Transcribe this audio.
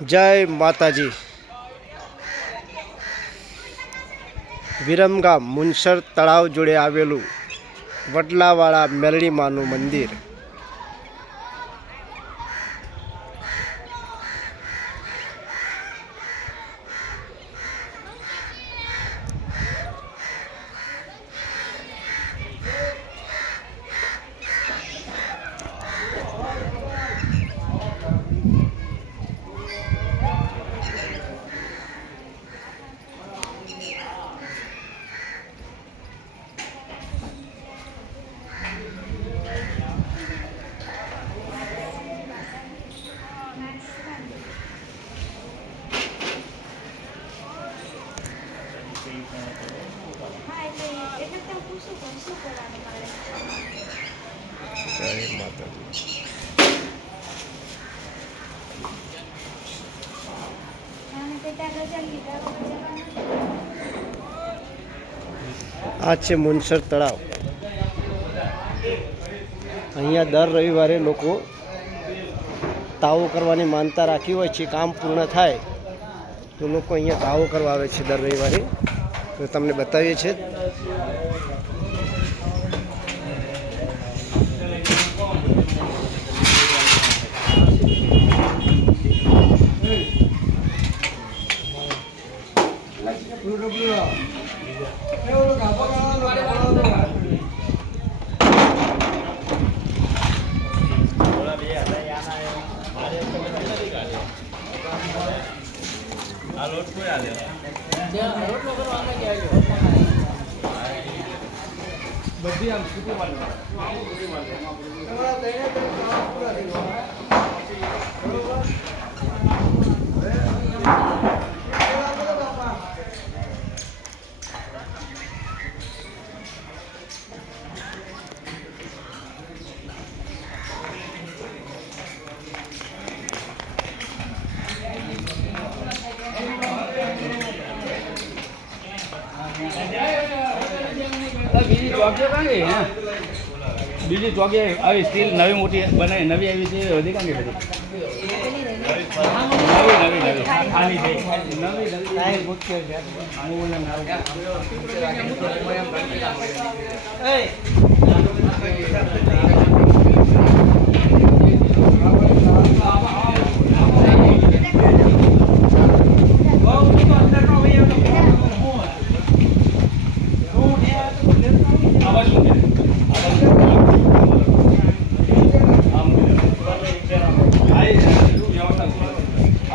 જય માતાજી। વિરમગામ મુનસર તળાવ જોડે આવેલું વડલાવાળા મેલડી માનું મંદિર। જય માતાજી। આ છે મુનસર તળાવ। અહીંયા દર રવિવારે લોકો તાવો કરવાની માનતા રાખી હોય છે, કામ પૂર્ણ થાય તો લોકો અહીંયા તાવો કરવા આવે છે દર રવિવારે। તો તમને બતાવીએ છીએ। બધી આમ સુકી વાળી બીજી ચોકી આવી સ્ટીલ નવી મોટી બનાવી નવી આવી છે વધી કાંઈ બધી નવી